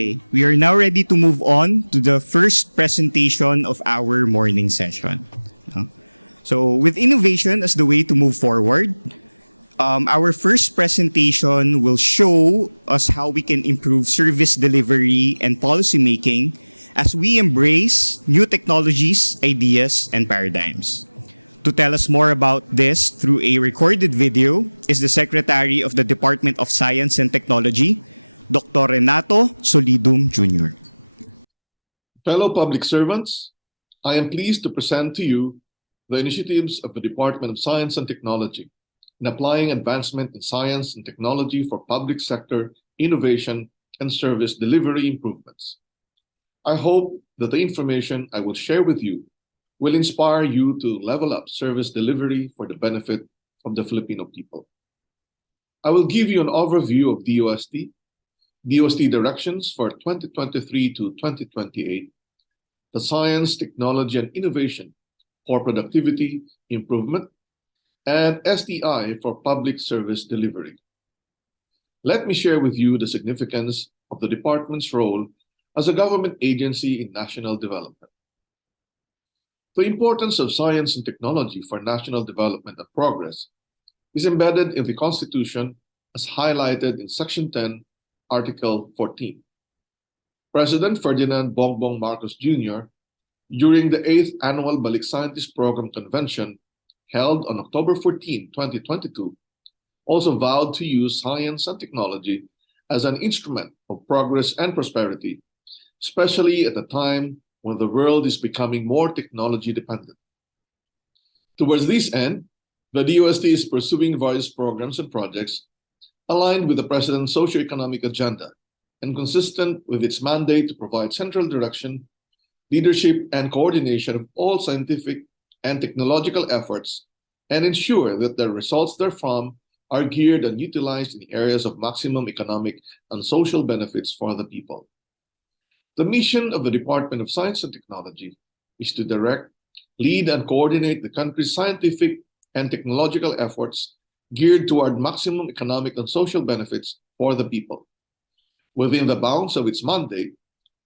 Okay, we are now ready to move on to the first presentation of our morning session. So, with innovation as the way to move forward, our first presentation will show us how we can improve service delivery and policy making as we embrace new technologies, ideas, and paradigms. To tell us more about this through a recorded video is the Secretary of the Department of Science and Technology, Dr. Renato Solidum Jr. Fellow public servants, I am pleased to present to you the initiatives of the Department of Science and Technology in applying advancement in science and technology for public sector innovation and service delivery improvements. I hope that the information I will share with you will inspire you to level up service delivery for the benefit of the Filipino people. I will give you an overview of DOST, DOST directions for 2023 to 2028, the science, technology, and innovation for productivity improvement, and STI for public service delivery. Let me share with you the significance of the department's role as a government agency in national development. The importance of science and technology for national development and progress is embedded in the Constitution as highlighted in Section 10, Article 14. President Ferdinand Bongbong Marcos Jr., during the 8th Annual Balik Scientist Program Convention held on October 14, 2022, also vowed to use science and technology as an instrument of progress and prosperity, especially at a time when the world is becoming more technology dependent. Towards this end, the DOST is pursuing various programs and projects aligned with the President's socio-economic agenda and consistent with its mandate to provide central direction, leadership, and coordination of all scientific and technological efforts and ensure that the results therefrom are geared and utilized in areas of maximum economic and social benefits for the people. The mission of the Department of Science and Technology is to direct, lead, and coordinate the country's scientific and technological efforts geared toward maximum economic and social benefits for the people. Within the bounds of its mandate,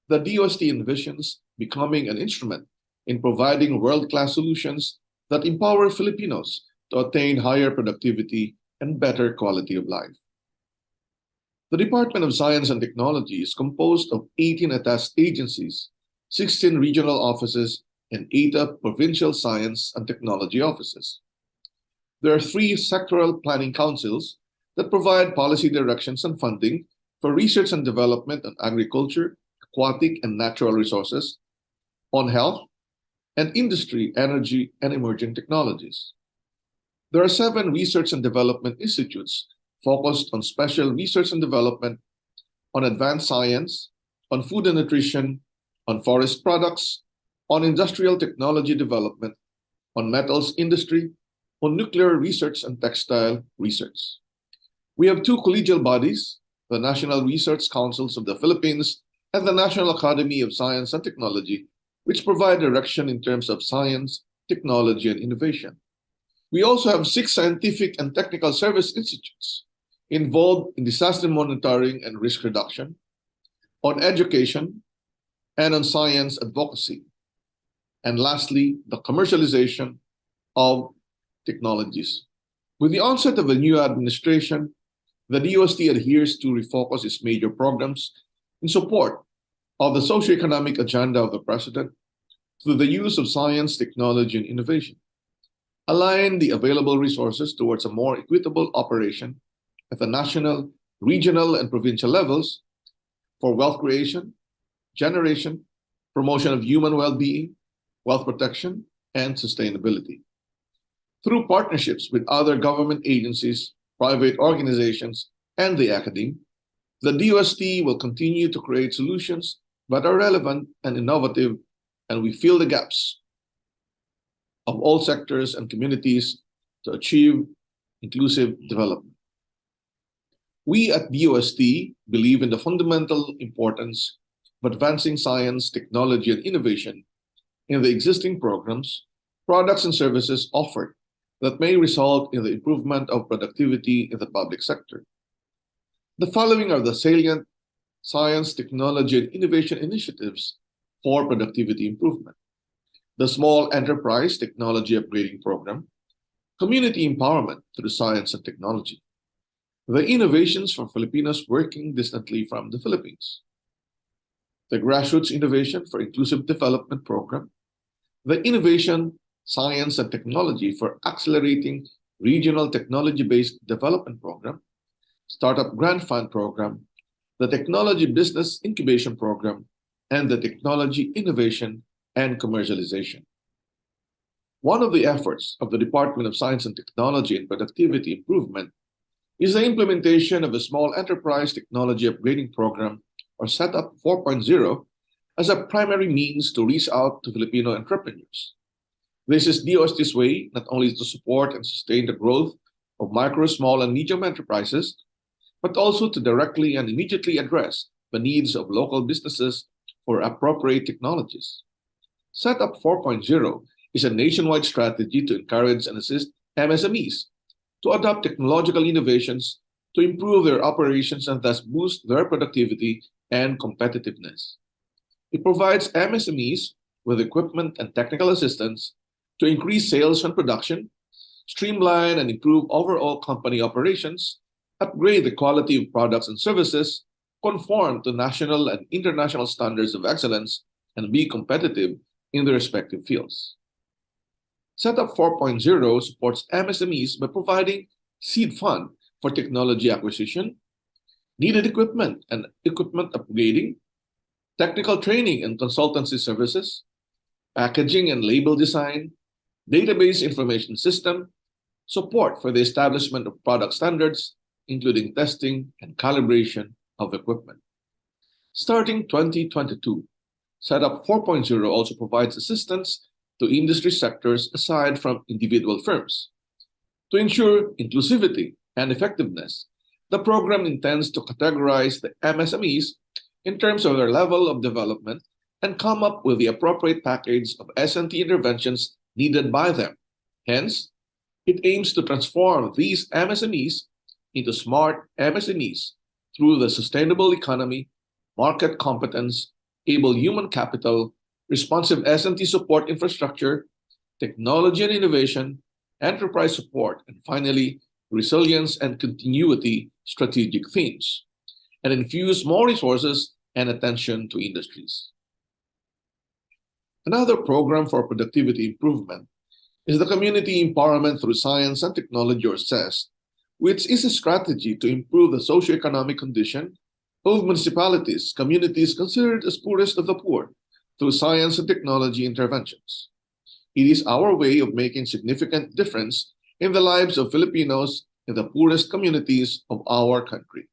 the DOST envisions becoming an instrument in providing world-class solutions that empower Filipinos to attain higher productivity and better quality of life. The Department of Science and Technology is composed of 18 attached agencies, 16 regional offices, and 8 provincial science and technology offices. There are 3 sectoral planning councils that provide policy directions and funding for research and development on agriculture, aquatic and natural resources, on health, and industry, energy, and emerging technologies. There are 7 research and development institutes focused on special research and development, on advanced science, on food and nutrition, on forest products, on industrial technology development, on metals industry, on nuclear research and textile research. We have 2 collegial bodies, the National Research Councils of the Philippines and the National Academy of Science and Technology, which provide direction in terms of science, technology, and innovation. We also have 6 scientific and technical service institutes involved in disaster monitoring and risk reduction, on education, and on science advocacy. And lastly, the commercialization of technologies. With the onset of the new administration, the DOST adheres to refocus its major programs in support of the socio-economic agenda of the President through the use of science, technology, and innovation. Align the available resources towards a more equitable operation at the national, regional, and provincial levels for wealth creation, generation, promotion of human well-being, wealth protection, and sustainability. Through partnerships with other government agencies, private organizations, and the academe, the DOST will continue to create solutions that are relevant and innovative, and we fill the gaps of all sectors and communities to achieve inclusive development. We at DOST believe in the fundamental importance of advancing science, technology, and innovation in the existing programs, products, and services offered that may result in the improvement of productivity in the public sector. The following are the salient science, technology, and innovation initiatives for productivity improvement, the Small Enterprise Technology Upgrading Program, community empowerment through science and technology, the innovations for Filipinos working distantly from the Philippines, the Grassroots Innovation for Inclusive Development Program, the Innovation, Science, and Technology for Accelerating Regional Technology-Based Development Program, Startup Grant Fund Program, the Technology Business Incubation Program, and the Technology Innovation and Commercialization. One of the efforts of the Department of Science and Technology and Productivity Improvement is the implementation of the Small Enterprise Technology Upgrading Program, or SETUP 4.0, as a primary means to reach out to Filipino entrepreneurs. This is DOST's way not only to support and sustain the growth of micro, small, and medium enterprises, but also to directly and immediately address the needs of local businesses for appropriate technologies. SETUP 4.0 is a nationwide strategy to encourage and assist MSMEs to adopt technological innovations to improve their operations and thus boost their productivity and competitiveness. It provides MSMEs with equipment and technical assistance to increase sales and production, streamline and improve overall company operations, upgrade the quality of products and services, conform to national and international standards of excellence, and be competitive in their respective fields. SETUP 4.0 supports MSMEs by providing seed fund for technology acquisition, needed equipment and equipment upgrading, technical training and consultancy services, packaging and label design, database information system, support for the establishment of product standards, including testing and calibration of equipment. Starting 2022, SETUP 4.0 also provides assistance to industry sectors aside from individual firms. To ensure inclusivity and effectiveness, the program intends to categorize the MSMEs in terms of their level of development and come up with the appropriate package of S&T interventions needed by them. Hence, it aims to transform these MSMEs into smart MSMEs through the sustainable economy, market competence, able human capital, responsive S&T support infrastructure, technology and innovation, enterprise support, and finally, resilience and continuity strategic themes, and infuse more resources and attention to industries. Another program for productivity improvement is the Community Empowerment through Science and Technology, or CEST, which is a strategy to improve the socioeconomic condition of municipalities, communities considered as poorest of the poor, through science and technology interventions. It is our way of making significant difference in the lives of Filipinos in the poorest communities of our country.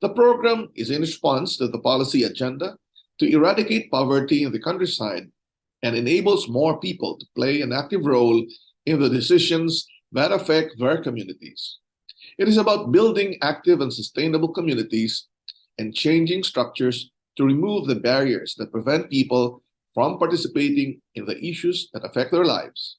The program is in response to the policy agenda to eradicate poverty in the countryside and enables more people to play an active role in the decisions that affect their communities. It is about building active and sustainable communities and changing structures to remove the barriers that prevent people from participating in the issues that affect their lives.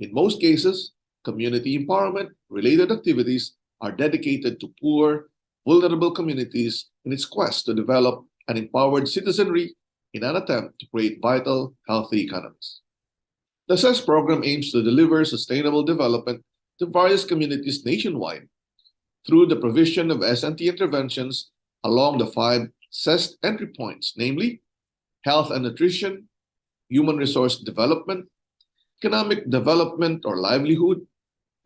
In most cases, community empowerment-related activities are dedicated to poor, vulnerable communities in its quest to develop an empowered citizenry in an attempt to create vital, healthy economies. The CEST program aims to deliver sustainable development to various communities nationwide through the provision of S&T interventions along the 5 CEST entry points, namely health and nutrition, human resource development, economic development or livelihood,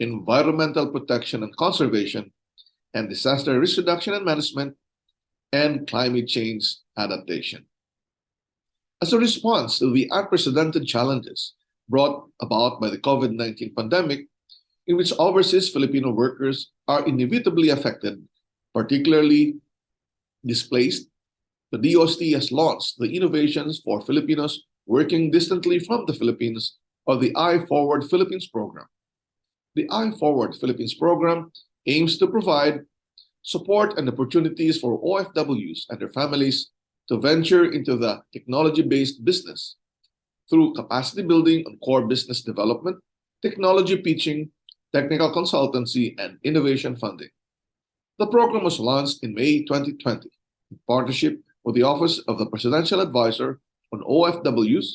environmental protection and conservation, and disaster risk reduction and management, and climate change adaptation. As a response to the unprecedented challenges brought about by the COVID-19 pandemic, in which overseas Filipino workers are inevitably affected, particularly displaced, the DOST has launched the Innovations for Filipinos Working Distantly from the Philippines, or the I-Forward Philippines program. The I-Forward Philippines program aims to provide support and opportunities for OFWs and their families to venture into the technology-based business through capacity building on core business development, technology pitching, technical consultancy, and innovation funding. The program was launched in May 2020 in partnership with the Office of the Presidential Advisor on OFWs,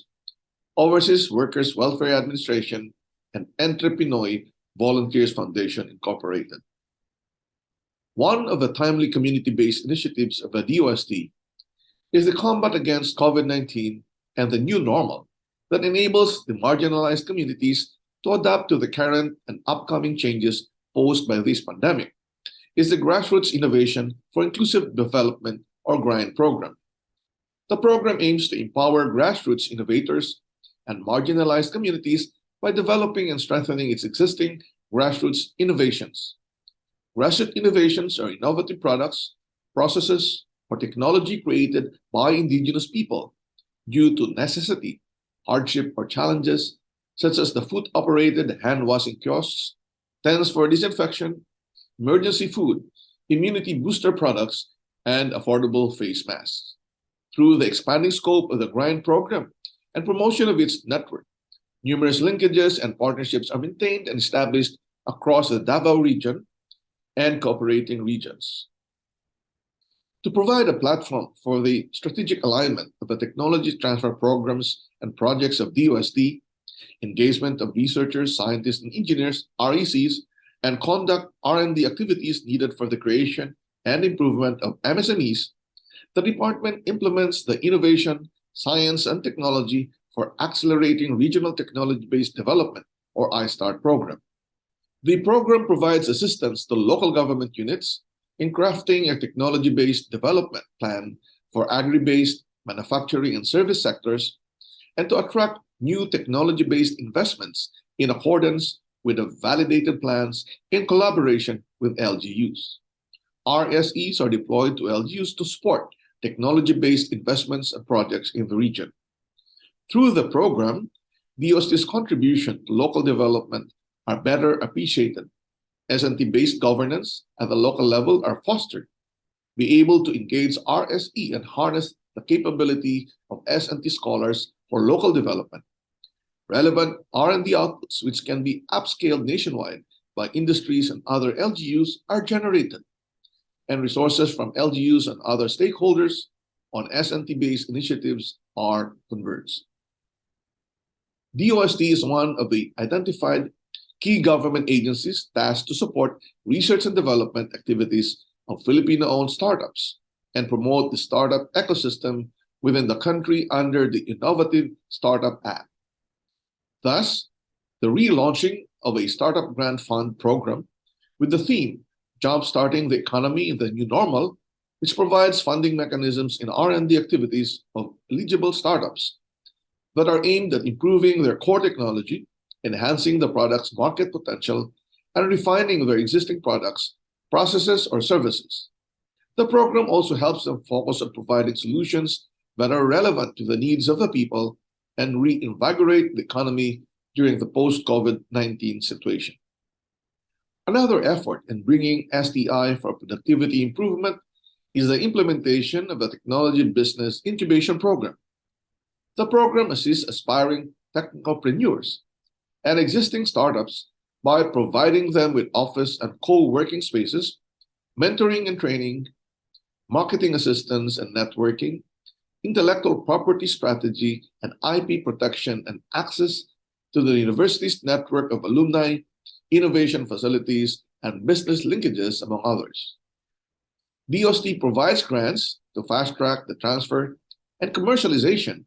Overseas Workers Welfare Administration, and Entrepreneur Volunteers Foundation, Incorporated. One of the timely community-based initiatives of the DOST is the combat against COVID-19 and the new normal that enables the marginalized communities to adapt to the current and upcoming changes posed by this pandemic, is the Grassroots Innovation for Inclusive Development, or GRIND program. The program aims to empower grassroots innovators and marginalized communities by developing and strengthening its existing grassroots innovations. Grassroots innovations are innovative products, processes, or technology created by indigenous people due to necessity, hardship, or challenges, such as the foot-operated hand-washing kiosks, tents for disinfection, emergency food, immunity booster products, and affordable face masks. Through the expanding scope of the GRIND program and promotion of its network, numerous linkages and partnerships are maintained and established across the Davao region and cooperating regions. To provide a platform for the strategic alignment of the technology transfer programs and projects of DOST, engagement of researchers, scientists, and engineers, RECs, and conduct R&D activities needed for the creation and improvement of MSMEs, the department implements the Innovation, Science, and Technology for Accelerating Regional Technology-Based Development, or iStart program. The program provides assistance to local government units in crafting a technology-based development plan for agri-based, manufacturing, and service sectors, and to attract new technology-based investments in accordance with the validated plans in collaboration with LGUs. RSEs are deployed to LGUs to support technology-based investments and projects in the region. Through the program, DOST's contribution to local development are better appreciated. S&T-based governance at the local level are fostered. Be able to engage RSE and harness the capability of S&T scholars for local development. Relevant R&D outputs which can be upscaled nationwide by industries and other LGUs are generated, and resources from LGUs and other stakeholders on S&T-based initiatives are converged. DOST is one of the identified key government agencies tasked to support research and development activities of Filipino-owned startups and promote the startup ecosystem within the country under the Innovative Startup Act. Thus, the relaunching of a Startup Grant Fund program with the theme Jobstarting the Economy in the New Normal, which provides funding mechanisms in R&D activities of eligible startups that are aimed at improving their core technology, enhancing the product's market potential, and refining their existing products, processes, or services. The program also helps them focus on providing solutions that are relevant to the needs of the people and reinvigorate the economy during the post-COVID-19 situation. Another effort in bringing STI for productivity improvement is the implementation of the Technology Business Incubation Program. The program assists aspiring technopreneurs and existing startups by providing them with office and co-working spaces, mentoring and training, marketing assistance and networking, intellectual property strategy and IP protection, and access to the university's network of alumni, innovation facilities, and business linkages, among others. DOST provides grants to fast-track the transfer and commercialization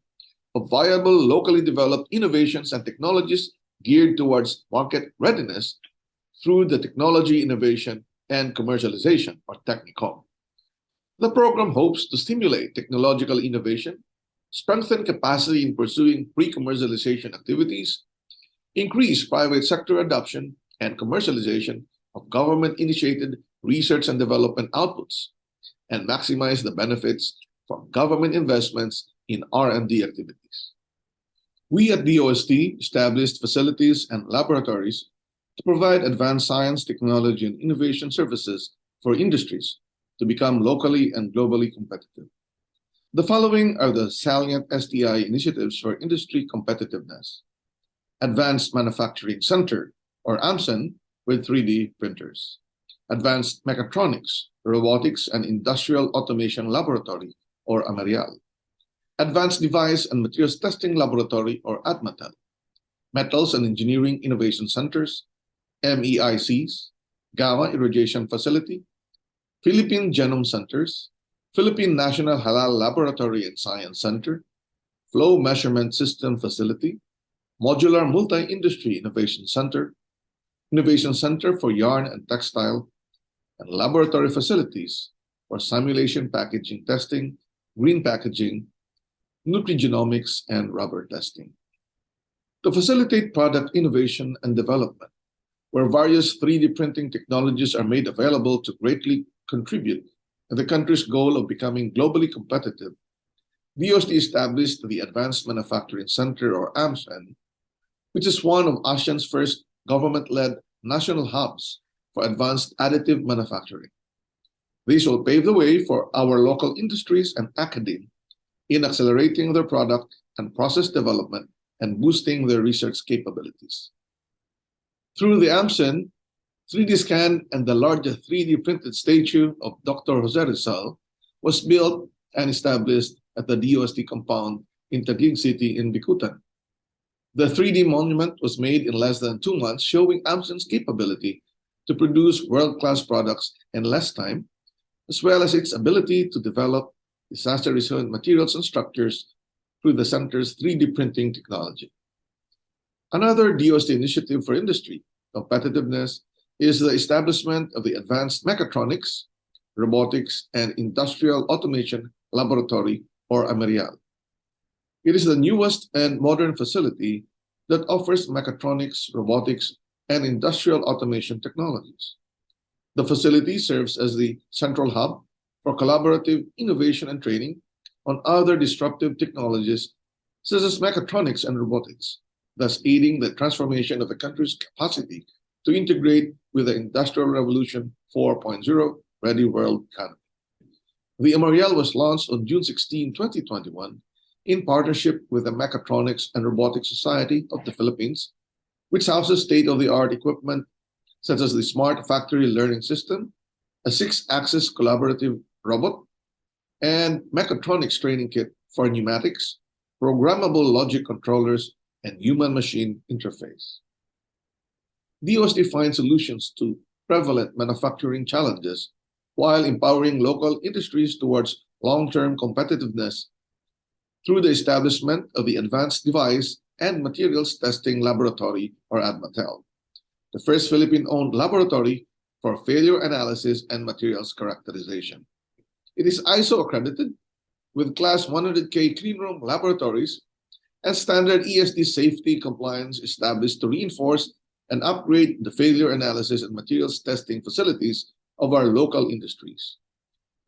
of viable locally developed innovations and technologies geared towards market readiness through the Technology Innovation and Commercialization, or TECNICOM. The program hopes to stimulate technological innovation, strengthen capacity in pursuing pre-commercialization activities, increase private sector adoption and commercialization of government-initiated research and development outputs, and maximize the benefits from government investments in R&D activities. We at DOST established facilities and laboratories to provide advanced science, technology, and innovation services for industries to become locally and globally competitive. The following are the salient STI initiatives for industry competitiveness. Advanced Manufacturing Center, or AMCEN, with 3D printers. Advanced Mechatronics, Robotics and Industrial Automation Laboratory, or AMERIAL. Advanced Device and Materials Testing Laboratory, or ADMATEL. Metals and Engineering Innovation Centers, MEICs, Gamma Irradiation Facility, Philippine Genome Centers, Philippine National Halal Laboratory and Science Center, Flow Measurement System Facility, Modular Multi-Industry Innovation Center for Yarn and Textile, and laboratory facilities for simulation packaging testing, green packaging, nutrigenomics, and rubber testing. To facilitate product innovation and development, where various 3D printing technologies are made available to greatly contribute to the country's goal of becoming globally competitive, DOST established the Advanced Manufacturing Center, or AMCen, which is one of ASEAN's first government-led national hubs for advanced additive manufacturing. This will pave the way for our local industries and academia in accelerating their product and process development and boosting their research capabilities. Through the AMCen, 3D scan and the largest 3D printed statue of Dr. Jose Rizal was built and established at the DOST compound in Taguig City in Bicutan. The 3D monument was made in less than 2 months, showing AMCen's capability to produce world-class products in less time, as well as its ability to develop disaster-resilient materials and structures through the center's 3D printing technology. Another DOST initiative for industry competitiveness is the establishment of the Advanced Mechatronics, Robotics, and Industrial Automation Laboratory, or AMERIAL. It is the newest and modern facility that offers mechatronics, robotics, and industrial automation technologies. The facility serves as the central hub for collaborative innovation and training on other disruptive technologies such as mechatronics and robotics, thus aiding the transformation of the country's capacity to integrate with the Industrial Revolution 4.0 ready world economy. The AMERIAL was launched on June 16, 2021, in partnership with the Mechatronics and Robotics Society of the Philippines, which houses state-of-the-art equipment such as the Smart Factory Learning System, a 6-axis collaborative robot, and mechatronics training kit for pneumatics, programmable logic controllers, and human-machine interface. DOST finds solutions to prevalent manufacturing challenges while empowering local industries towards long-term competitiveness through the establishment of the Advanced Device and Materials Testing Laboratory, or ADMATEL, the first Philippine-owned laboratory for failure analysis and materials characterization. It is ISO accredited with Class 100K cleanroom laboratories and standard ESD safety compliance established to reinforce and upgrade the failure analysis and materials testing facilities of our local industries.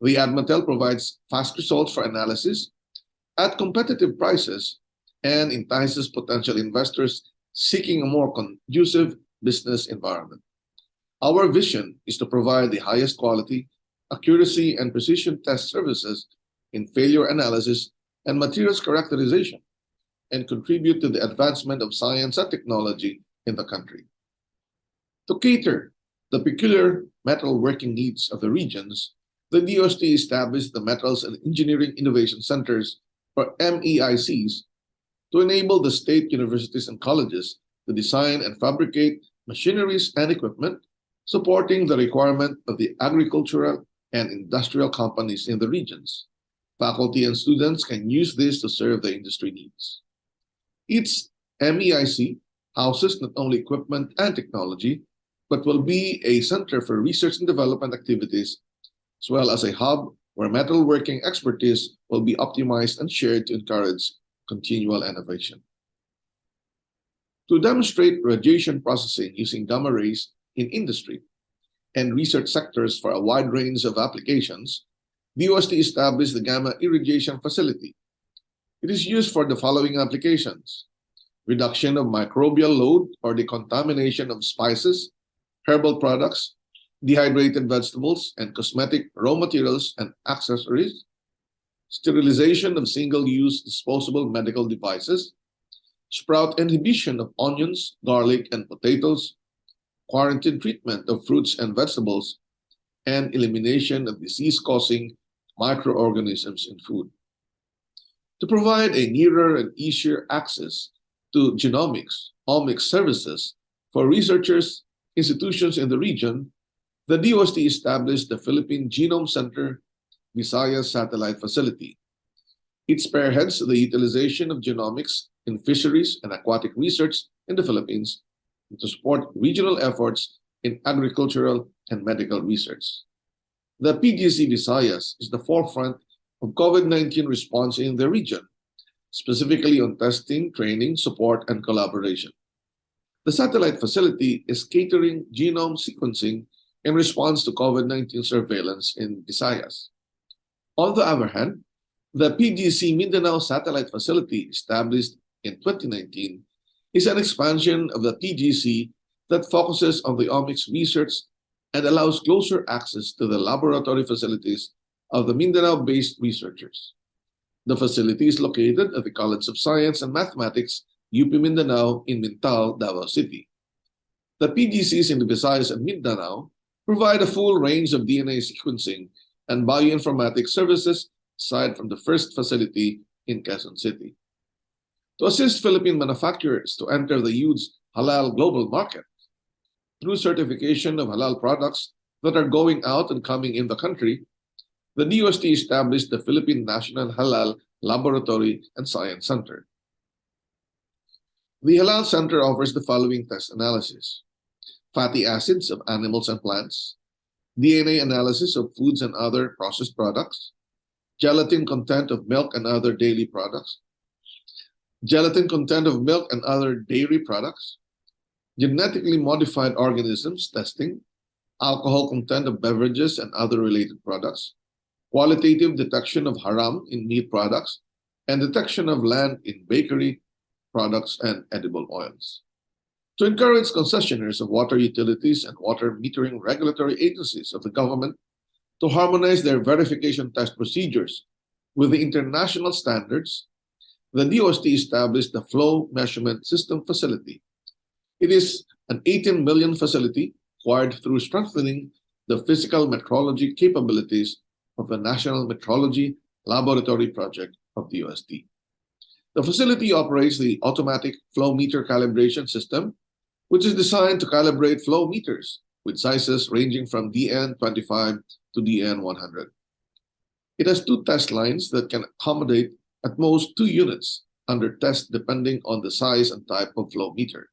The ADMATEL provides fast results for analysis at competitive prices and entices potential investors seeking a more conducive business environment. Our vision is to provide the highest quality, accuracy, and precision test services in failure analysis and materials characterization, and contribute to the advancement of science and technology in the country. To cater the peculiar metalworking needs of the regions, the DOST established the Metals and Engineering Innovation Centers, or MEICs, to enable the state universities and colleges to design and fabricate machineries and equipment, supporting the requirement of the agricultural and industrial companies in the regions. Faculty and students can use this to serve the industry needs. Each MEIC houses not only equipment and technology, but will be a center for research and development activities, as well as a hub where metalworking expertise will be optimized and shared to encourage continual innovation. To demonstrate radiation processing using gamma rays in industry and research sectors for a wide range of applications, DOST established the Gamma Irradiation Facility. It is used for the following applications: reduction of microbial load or decontamination of spices, herbal products, dehydrated vegetables, and cosmetic raw materials and accessories, sterilization of single-use disposable medical devices, sprout inhibition of onions, garlic, and potatoes, quarantine treatment of fruits and vegetables, and elimination of disease-causing microorganisms in food. To provide a nearer and easier access to genomics, omics services for researchers, institutions in the region, the DOST established the Philippine Genome Center Visayas Satellite Facility. It spearheads the utilization of genomics in fisheries and aquatic research in the Philippines and to support regional efforts in agricultural and medical research. The PGC Visayas is the forefront of COVID-19 response in the region, specifically on testing, training, support, and collaboration. The satellite facility is catering genome sequencing in response to COVID-19 surveillance in Visayas. On the other hand, the PGC Mindanao Satellite Facility, established in 2019, is an expansion of the PGC that focuses on the omics research and allows closer access to the laboratory facilities of the Mindanao-based researchers. The facility is located at the College of Science and Mathematics, UP Mindanao in Mintal, Davao City. The PGCs in the Visayas and Mindanao provide a full range of DNA sequencing and bioinformatics services aside from the first facility in Quezon City. To assist Philippine manufacturers to enter the huge halal global market through certification of halal products that are going out and coming in the country, the DOST established the Philippine National Halal Laboratory and Science Center. The Halal Center offers the following test analysis: fatty acids of animals and plants, DNA analysis of foods and other processed products, gelatin content of milk and other daily products, gelatin content of milk and other dairy products, genetically modified organisms testing, alcohol content of beverages and other related products, qualitative detection of haram in meat products, and detection of land in bakery products and edible oils. To encourage concessionaires of water utilities and water metering regulatory agencies of the government to harmonize their verification test procedures with the international standards, the DOST established the Flow Measurement System Facility. It is an 18 million facility acquired through strengthening the physical metrology capabilities of the National Metrology Laboratory Project of DOST. The facility operates the automatic flow meter calibration system, which is designed to calibrate flow meters with sizes ranging from DN25 to DN100. It has 2 test lines that can accommodate at most 2 units under test depending on the size and type of flow meter.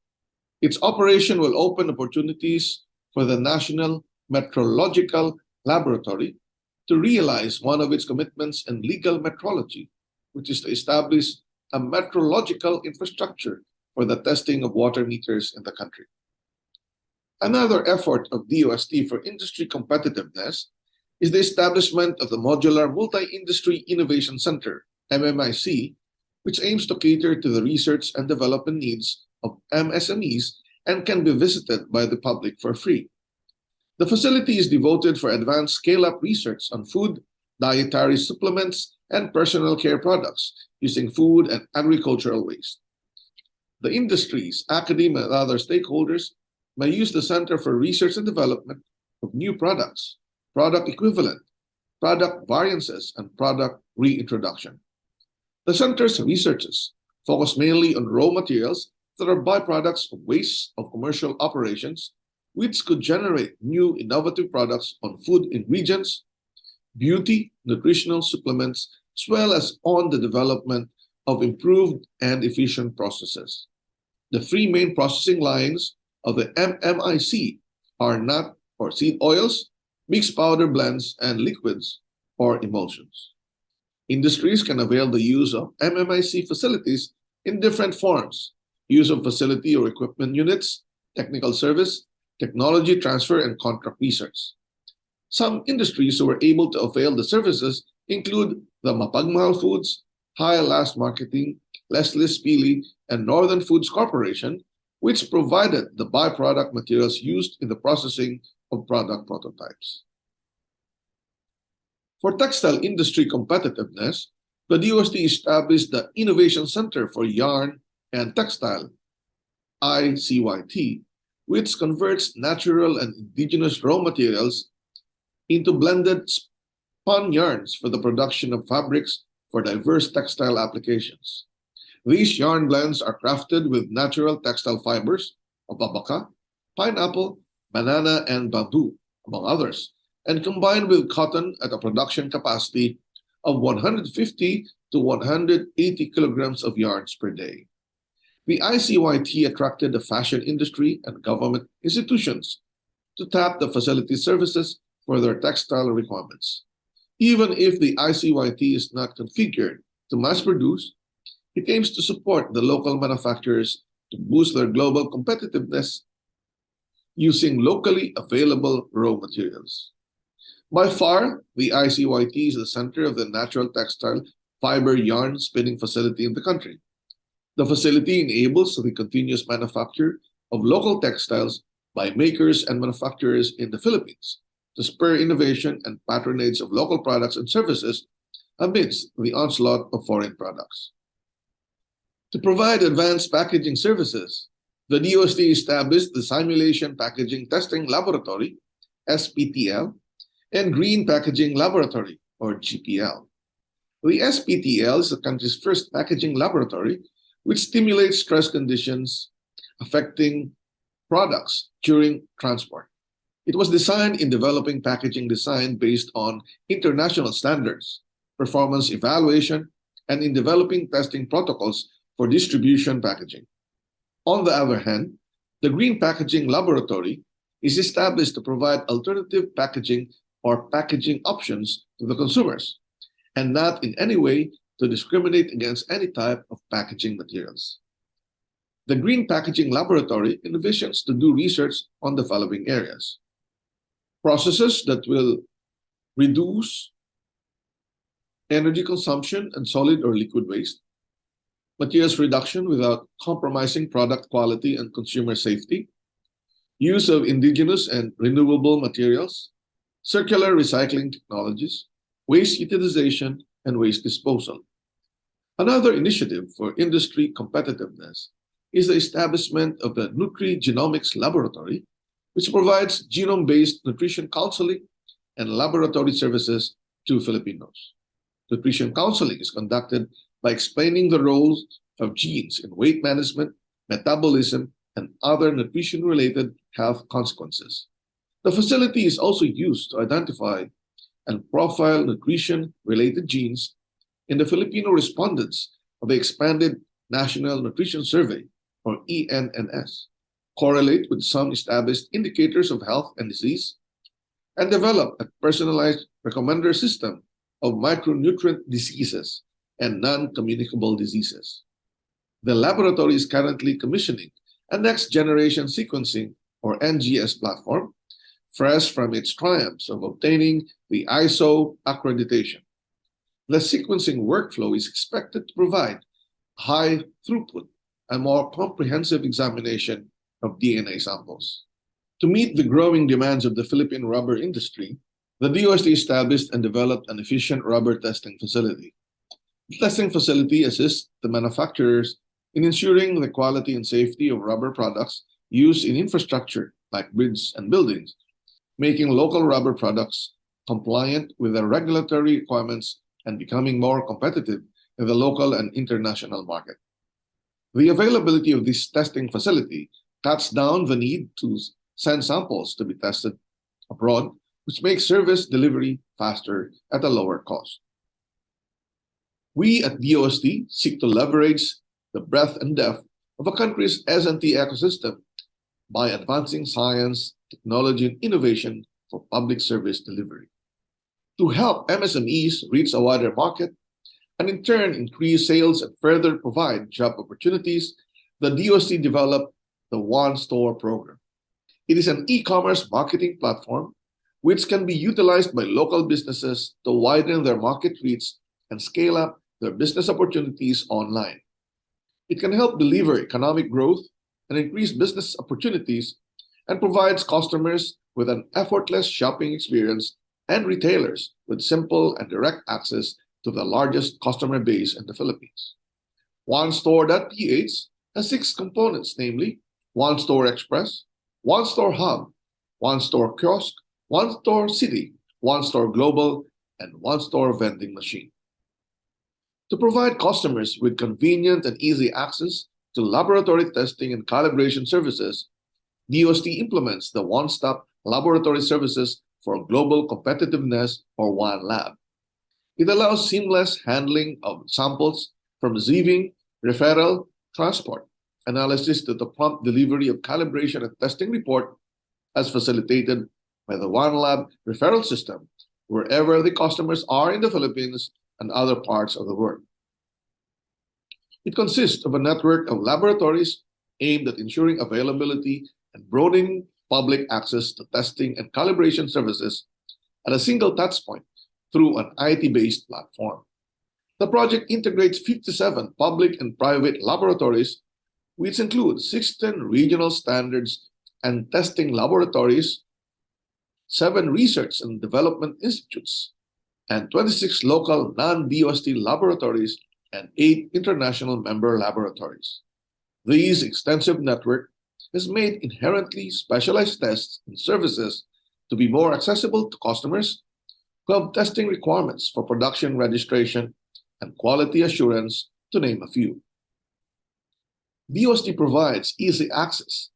Its operation will open opportunities for the National Metrological Laboratory to realize one of its commitments in legal metrology, which is to establish a metrological infrastructure for the testing of water meters in the country. Another effort of DOST for industry competitiveness is the establishment of the Modular Multi-Industry Innovation Center, MMIC, which aims to cater to the research and development needs of MSMEs and can be visited by the public for free. The facility is devoted for advanced scale-up research on food, dietary supplements, and personal care products using food and agricultural waste. The industries, academia, and other stakeholders may use the Center for Research and Development of new products, product equivalent, product variances, and product reintroduction. The center's researches focus mainly on raw materials that are byproducts of waste of commercial operations, which could generate new innovative products on food ingredients, beauty, nutritional supplements, as well as on the development of improved and efficient processes. The 3 main processing lines of the MMIC are nut or seed oils, mixed powder blends, and liquids or emulsions. Industries can avail the use of MMIC facilities in different forms: use of facility or equipment units, technical service, technology transfer, and contract research. Some industries who were able to avail the services include the Mapagmahal Foods, High Last Marketing, Leslie's Pili, and Northern Foods Corporation, which provided the byproduct materials used in the processing of product prototypes. For textile industry competitiveness, the DOST established the Innovation Center for Yarn and Textile, ICYT, which converts natural and indigenous raw materials into blended spun yarns for the production of fabrics for diverse textile applications. These yarn blends are crafted with natural textile fibers of abaca, pineapple, banana, and bamboo, among others, and combined with cotton at a production capacity of 150 to 180 kilograms of yarns per day. The ICYT attracted the fashion industry and government institutions to tap the facility services for their textile requirements. Even if the ICYT is not configured to mass produce, it aims to support the local manufacturers to boost their global competitiveness using locally available raw materials. By far, the ICYT is the center of the natural textile fiber yarn spinning facility in the country. The facility enables the continuous manufacture of local textiles by makers and manufacturers in the Philippines to spur innovation and patronage of local products and services amidst the onslaught of foreign products. To provide advanced packaging services, the DOST established the Simulation Packaging Testing Laboratory, SPTL, and Green Packaging Laboratory, or GPL. The SPTL is the country's first packaging laboratory which stimulates stress conditions affecting products during transport. It was designed in developing packaging design based on international standards, performance evaluation, and in developing testing protocols for distribution packaging. On the other hand, the Green Packaging Laboratory is established to provide alternative packaging or packaging options to the consumers, and not in any way to discriminate against any type of packaging materials. The Green Packaging Laboratory envisions to do research on the following areas: processes that will reduce energy consumption and solid or liquid waste, materials reduction without compromising product quality and consumer safety, use of indigenous and renewable materials, circular recycling technologies, waste utilization, and waste disposal. Another initiative for industry competitiveness is the establishment of the Nutri-Genomics Laboratory, which provides genome-based nutrition counseling and laboratory services to Filipinos. Nutrition counseling is conducted by explaining the roles of genes in weight management, metabolism, and other nutrition-related health consequences. The facility is also used to identify and profile nutrition-related genes in the Filipino respondents of the Expanded National Nutrition Survey, or ENNS, correlate with some established indicators of health and disease, and develop a personalized recommender system of micronutrient diseases and non-communicable diseases. The laboratory is currently commissioning a next-generation sequencing, or NGS platform, fresh from its triumphs of obtaining the ISO accreditation. The sequencing workflow is expected to provide high throughput and more comprehensive examination of DNA samples. To meet the growing demands of the Philippine rubber industry, the DOST established and developed an efficient rubber testing facility. The testing facility assists the manufacturers in ensuring the quality and safety of rubber products used in infrastructure like bridges and buildings, making local rubber products compliant with the regulatory requirements and becoming more competitive in the local and international market. The availability of this testing facility cuts down the need to send samples to be tested abroad, which makes service delivery faster at a lower cost. We at DOST seek to leverage the breadth and depth of a country's S&T ecosystem by advancing science, technology, and innovation for public service delivery. To help MSMEs reach a wider market and in turn increase sales and further provide job opportunities, the DOST developed the One Store program. It is an e-commerce marketing platform which can be utilized by local businesses to widen their market reach and scale up their business opportunities online. It can help deliver economic growth and increase business opportunities and provides customers with an effortless shopping experience and retailers with simple and direct access to the largest customer base in the Philippines. OneStore.ph has 6 components, namely One Store Express, One Store Hub, One Store Kiosk, One Store City, one store global, and one store vending machine. To provide customers with convenient and easy access to laboratory testing and calibration services, DOST implements the one-stop laboratory services for global competitiveness, or One Lab. It allows seamless handling of samples from receiving, referral, transport, analysis to the prompt delivery of calibration and testing report as facilitated by the One Lab referral system wherever the customers are in the Philippines and other parts of the world. It consists of a network of laboratories aimed at ensuring availability and broadening public access to testing and calibration services at a single touchpoint through an IT-based platform. The project integrates 57 public and private laboratories, which include 16 regional standards and testing laboratories, 7 research and development institutes, and 26 local non-DOST laboratories and 8 international member laboratories. This extensive network has made inherently specialized tests and services to be more accessible to customers who have testing requirements for production registration and quality assurance, to name a few. DOST provides easy access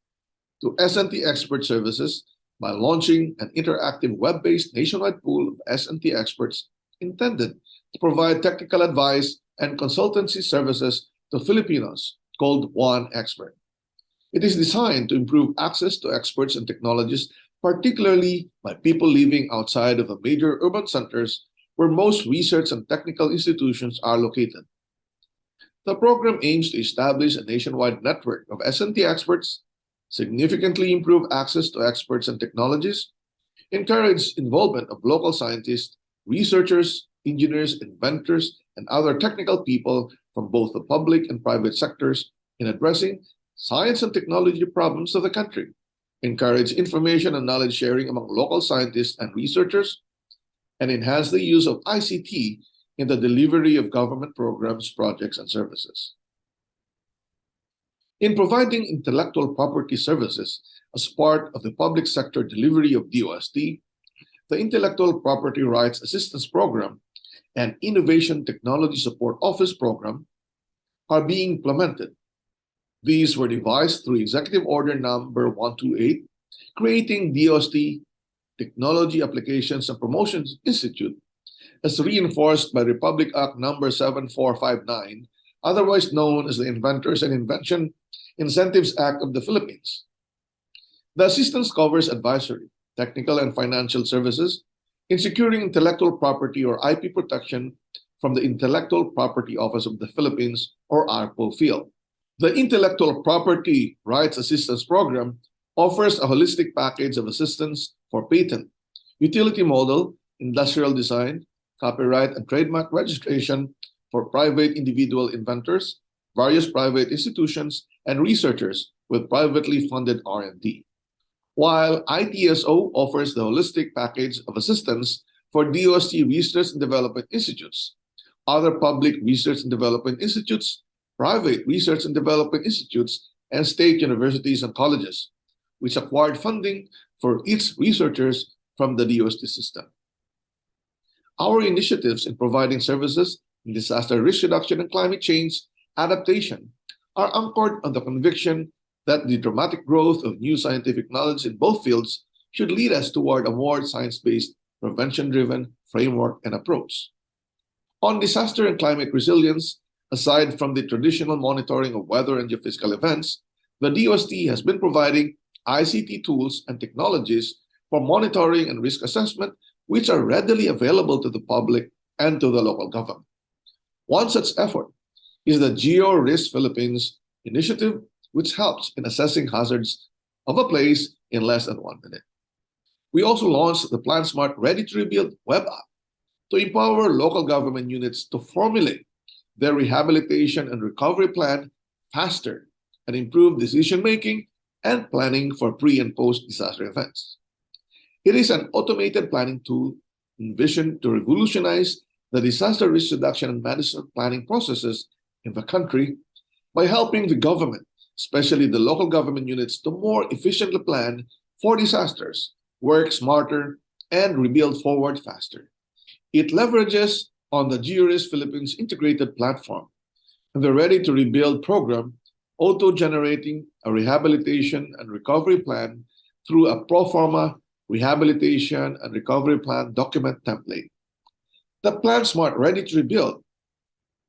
to S&T expert services by launching an interactive web-based nationwide pool of S&T experts intended to provide technical advice and consultancy services to Filipinos, called One Expert. It is designed to improve access to experts and technologies, particularly by people living outside of the major urban centers where most research and technical institutions are located. The program aims to establish a nationwide network of S&T experts, significantly improve access to experts and technologies, encourage involvement of local scientists, researchers, engineers, inventors, and other technical people from both the public and private sectors in addressing science and technology problems of the country, encourage information and knowledge sharing among local scientists and researchers, and enhance the use of ICT in the delivery of government programs, projects, and services. In providing intellectual property services as part of the public sector delivery of DOST, the Intellectual Property Rights Assistance Program and Innovation Technology Support Office Program are being implemented. These were devised through Executive Order Number 128, creating DOST Technology Applications and Promotions Institute, as reinforced by Republic Act Number 7459, otherwise known as the Inventors and Invention Incentives Act of the Philippines. The assistance covers advisory, technical, and financial services in securing intellectual property or IP protection from the Intellectual Property Office of the Philippines, or ARPO field. The Intellectual Property Rights Assistance Program offers a holistic package of assistance for patent, utility model, industrial design, copyright, and trademark registration for private individual inventors, various private institutions, and researchers with privately funded R&D. While ITSO offers the holistic package of assistance for DOST Research and Development Institutes, other public research and development institutes, private research and development institutes, and state universities and colleges, which acquired funding for its researchers from the DOST system. Our initiatives in providing services in disaster risk reduction and climate change adaptation are anchored on the conviction that the dramatic growth of new scientific knowledge in both fields should lead us toward a more science-based, prevention-driven framework and approach. On disaster and climate resilience, aside from the traditional monitoring of weather and geophysical events, the DOST has been providing ICT tools and technologies for monitoring and risk assessment, which are readily available to the public and to the local government. One such effort is the GeoRisk Philippines initiative, which helps in assessing hazards of a place in less than 1 minute. We also launched the PlanSmart Ready to Rebuild web app to empower local government units to formulate their rehabilitation and recovery plan faster and improve decision-making and planning for pre- and post-disaster events. It is an automated planning tool envisioned to revolutionize the disaster risk reduction and management planning processes in the country by helping the government, especially the local government units, to more efficiently plan for disasters, work smarter, and rebuild forward faster. It leverages on the GRIS Philippines integrated platform and the Ready to Rebuild program, auto-generating a rehabilitation and recovery plan through a pro forma rehabilitation and recovery plan document template. The Plan Smart Ready to Rebuild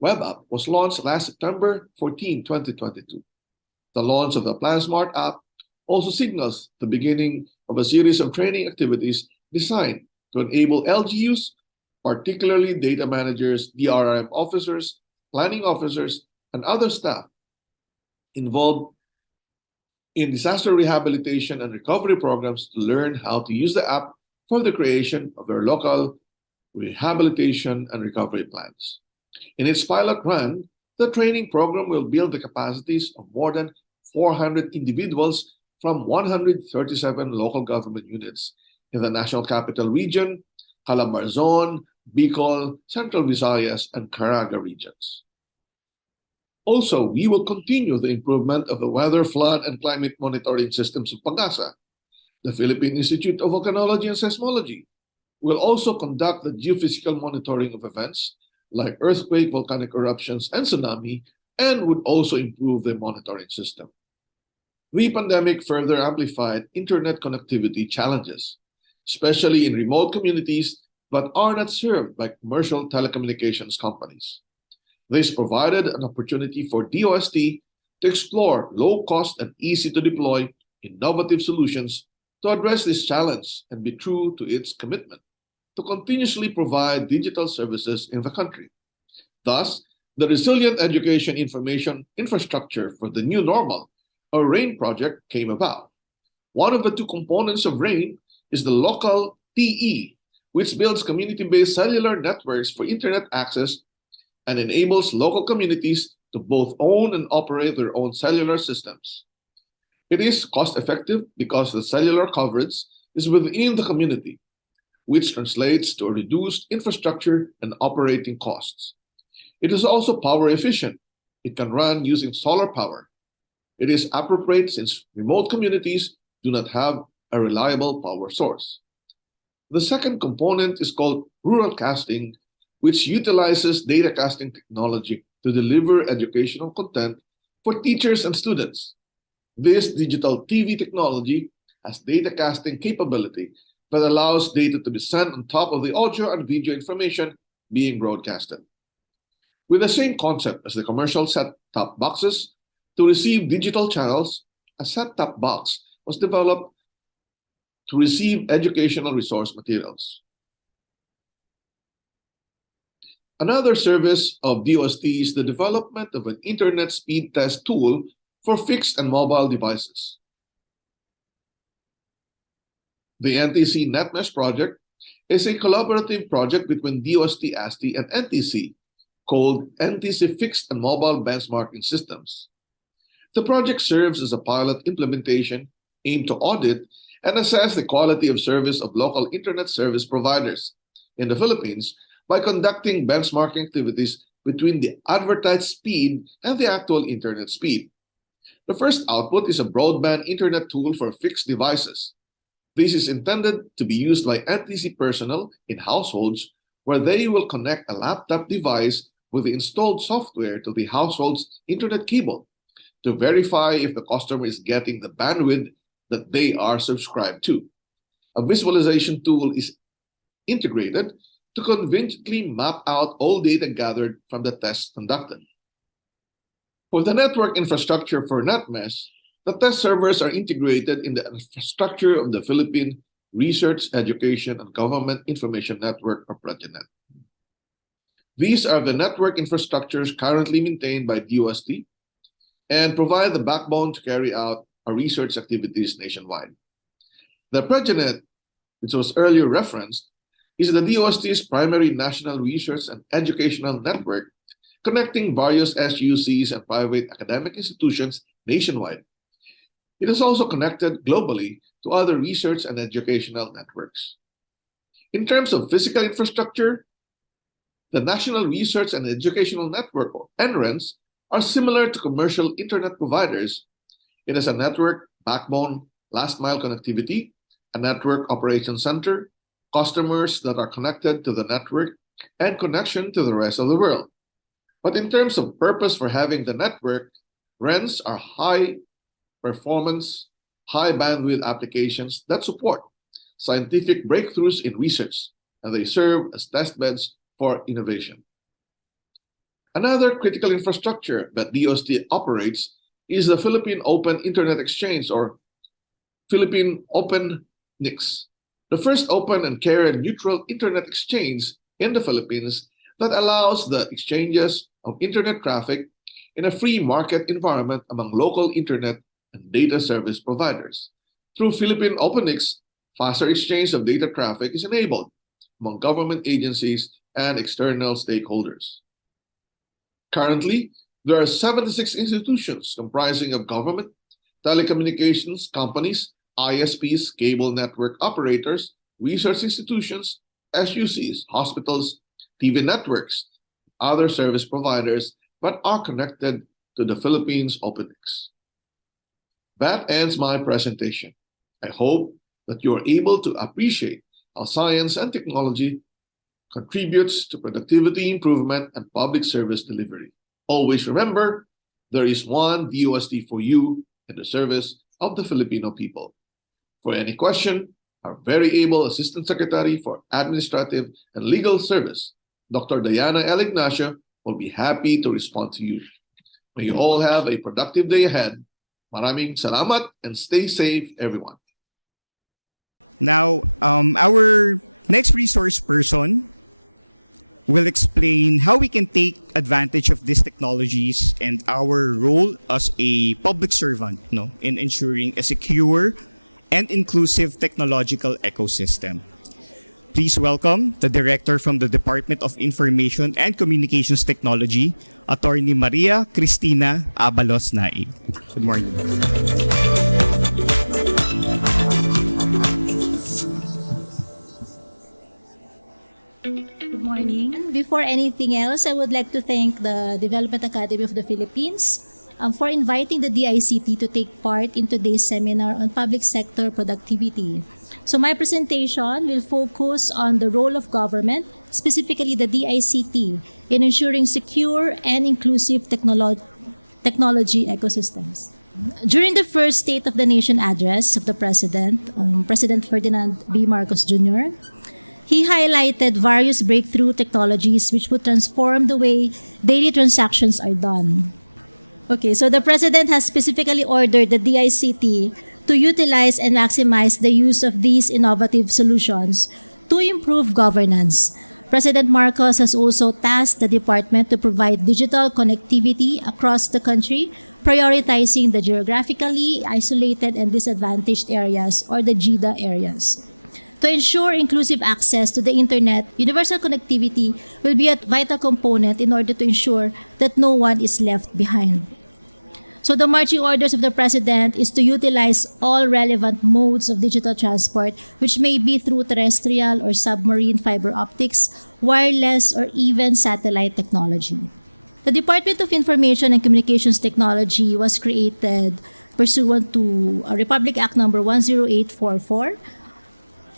web app was launched last September 14, 2022. The launch of the Plan Smart app also signals the beginning of a series of training activities designed to enable LGUs, particularly data managers, DRM officers, planning officers, and other staff involved in disaster rehabilitation and recovery programs to learn how to use the app for the creation of their local rehabilitation and recovery plans. In its pilot run, the training program will build the capacities of more than 400 individuals from 137 local government units in the National Capital Region, Calabarzon, Bicol, Central Visayas, and Caraga regions. Also, we will continue the improvement of the weather, flood, and climate monitoring systems of Pagasa. The Philippine Institute of Volcanology and Seismology will also conduct the geophysical monitoring of events like earthquake, volcanic eruptions, and tsunami, and would also improve the monitoring system. The pandemic further amplified internet connectivity challenges, especially in remote communities but are not served by commercial telecommunications companies. This provided an opportunity for DOST to explore low-cost and easy-to-deploy innovative solutions to address this challenge and be true to its commitment to continuously provide digital services in the country. Thus, the Resilient Education Information Infrastructure for the New Normal, or RAIN project, came about. One of the two components of RAIN is the local TE, which builds community-based cellular networks for internet access and enables local communities to both own and operate their own cellular systems. It is cost-effective because the cellular coverage is within the community, which translates to a reduced infrastructure and operating costs. It is also power efficient. It can run using solar power. It is appropriate since remote communities do not have a reliable power source. The second component is called rural casting, which utilizes data casting technology to deliver educational content for teachers and students. This digital TV technology has data casting capability that allows data to be sent on top of the audio and video information being broadcasted. With the same concept as the commercial set-top boxes, to receive digital channels, a set-top box was developed to receive educational resource materials. Another service of DOST is the development of an internet speed test tool for fixed and mobile devices. The NTC NetMesh project is a collaborative project between DOST ASTI and NTC called NTC Fixed and Mobile Benchmarking Systems. The project serves as a pilot implementation aimed to audit and assess the quality of service of local internet service providers in the Philippines by conducting benchmarking activities between the advertised speed and the actual internet speed. The first output is a broadband internet tool for fixed devices. This is intended to be used by NTC personnel in households where they will connect a laptop device with the installed software to the household's internet cable to verify if the customer is getting the bandwidth that they are subscribed to. A visualization tool is integrated to conveniently map out all data gathered from the tests conducted. For the network infrastructure for NetMesh, the test servers are integrated in the infrastructure of the Philippine Research, Education, and Government Information Network, or PREGENET. These are the network infrastructures currently maintained by DOST and provide the backbone to carry out our research activities nationwide. The PREGENET, which was earlier referenced, is the DOST's primary national research and educational network connecting various SUCs and private academic institutions nationwide. It is also connected globally to other research and educational networks. In terms of physical infrastructure, the National Research and Educational Network, or NRENs, are similar to commercial internet providers. It has a network backbone, last mile connectivity, a network operations center, customers that are connected to the network, and connection to the rest of the world. But in terms of purpose for having the network, RENs are high performance, high bandwidth applications that support scientific breakthroughs in research, and they serve as testbeds for innovation. Another critical infrastructure that DOST operates is the Philippine Open Internet Exchange, or Philippine Open NICS, the first open and carrier-neutral internet exchange in the Philippines that allows the exchanges of internet traffic in a free market environment among local internet and data service providers. Through Philippine OpenNICS, faster exchange of data traffic is enabled among government agencies and external stakeholders. Currently, there are 76 institutions comprising of government, telecommunications companies, ISPs, cable network operators, research institutions, SUCs, hospitals, TV networks, other service providers that are connected to the Philippines OpenNICS. That ends my presentation. I hope that you are able to appreciate how science and technology contributes to productivity improvement and public service delivery. Always remember, there is one DOST for you in the service of the Filipino people. For any question, our very able Assistant Secretary for Administrative and Legal Service, Dr. Diana L. Ignacio, will be happy to respond to you. May you all have a productive day ahead. Maraming salamat and stay safe, everyone. Now, our next resource person will explain how we can take advantage of these technologies and our role as a public servant, in ensuring a secure and inclusive technological ecosystem. Please welcome the Director from the Department of Information and Communications Technology, Attorney Maria Cristina Abalos Naig. Good morning. Good morning. Before anything else, I would like to thank the Development Academy of the Philippines for inviting the DICT to take part in today's seminar on public sector productivity. So my presentation will focus on the role of government, specifically the DICT, in ensuring secure and inclusive technology ecosystems. During the first State of the Nation address of the President, President Ferdinand B. Marcos Jr., he highlighted various breakthrough technologies which would transform the way daily transactions are done. Okay, so the President has specifically ordered the DICT to utilize and maximize the use of these innovative solutions to improve governance. President Marcos has also tasked the department to provide digital connectivity across the country, prioritizing the geographically isolated and disadvantaged areas, or the GIDA areas. To ensure inclusive access to the internet, universal connectivity will be a vital component in order to ensure that no one is left behind. So the marching orders of the President is to utilize all relevant modes of digital transport, which may be through terrestrial or submarine fiber optics, wireless, or even satellite technology. The Department of Information and Communications Technology was created pursuant to Republic Act number 10844,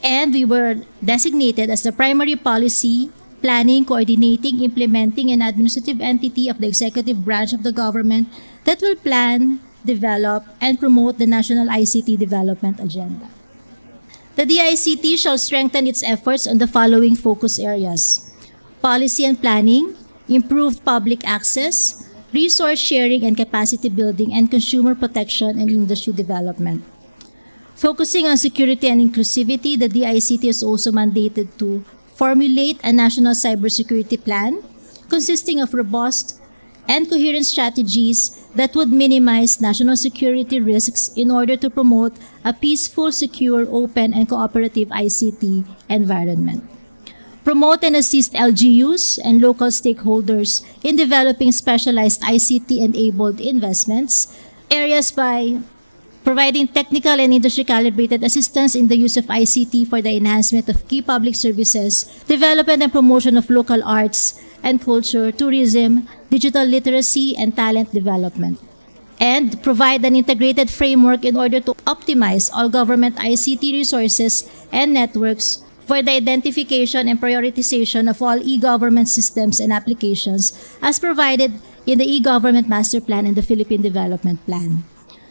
and we were designated as the primary policy, planning, coordinating, implementing, and administrative entity of the executive branch of the government that will plan, develop, and promote the National ICT Development Agenda. The DICT shall strengthen its efforts on the following focus areas: policy and planning, improved public access, resource sharing and capacity building, and consumer protection and industry development. Focusing on security and inclusivity, the DICT is also mandated to formulate a national cybersecurity plan consisting of robust and coherent strategies that would minimize national security risks in order to promote a peaceful, secure, open, and cooperative ICT environment. Promote and assist LGUs and local stakeholders in developing specialized ICT-enabled investments, areas by providing technical and industry-calibrated assistance in the use of ICT for the enhancement of key public services, development and promotion of local arts and culture, tourism, digital literacy, and talent development. And provide an integrated framework in order to optimize all government ICT resources and networks for the identification and prioritization of all e-government systems and applications as provided in the e-government master plan and the Philippine Development Plan.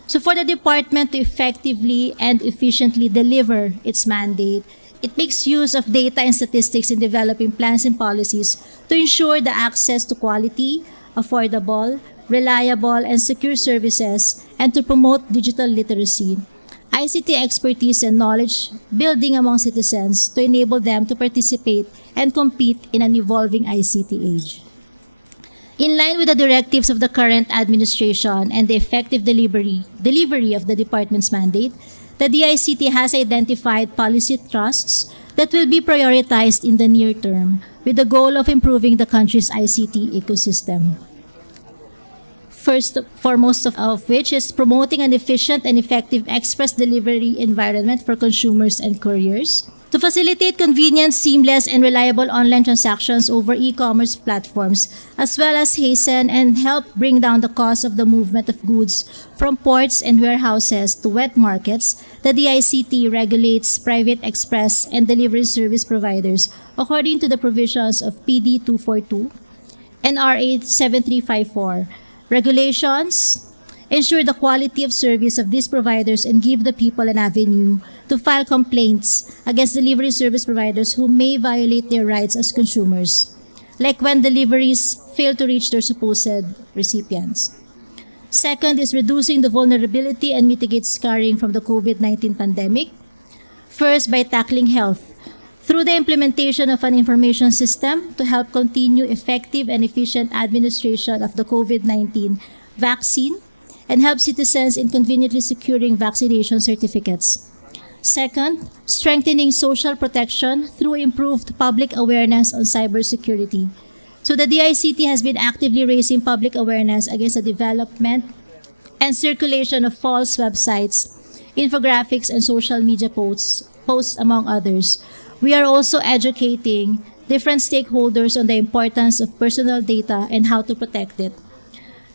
So for the department to effectively and efficiently deliver its mandate, it makes use of data and statistics in developing plans and policies to ensure the access to quality, affordable, reliable, and secure services, and to promote digital literacy, ICT expertise and knowledge building among citizens to enable them to participate and compete in an evolving ICT age. In line with the directives of the current administration and the effective delivery of the department's mandate, the DICT has identified policy thrusts that will be prioritized in the near term with the goal of improving the country's ICT ecosystem. First, foremost of which is promoting an efficient and effective express delivery environment for consumers and couriers. To facilitate convenient, seamless, and reliable online transactions over e-commerce platforms, as well as hasten and help bring down the cost of the movement of goods from ports and warehouses to wet markets, the DICT regulates private express and delivery service providers according to the provisions of PD 242 and RA 7354. Regulations ensure the quality of service of these providers and give the people an avenue to file complaints against delivery service providers who may violate their rights as consumers, like when deliveries fail to reach their supposed recipients. Second is reducing the vulnerability and mitigate scarring from the COVID-19 pandemic. First, by tackling health, through the implementation of an information system to help continue effective and efficient administration of the COVID-19 vaccine and help citizens in conveniently securing vaccination certificates. Second, strengthening social protection through improved public awareness on cybersecurity. So the DICT has been actively raising public awareness against the development and circulation of false websites, infographics, and social media posts among others. We are also educating different stakeholders on the importance of personal data and how to protect it.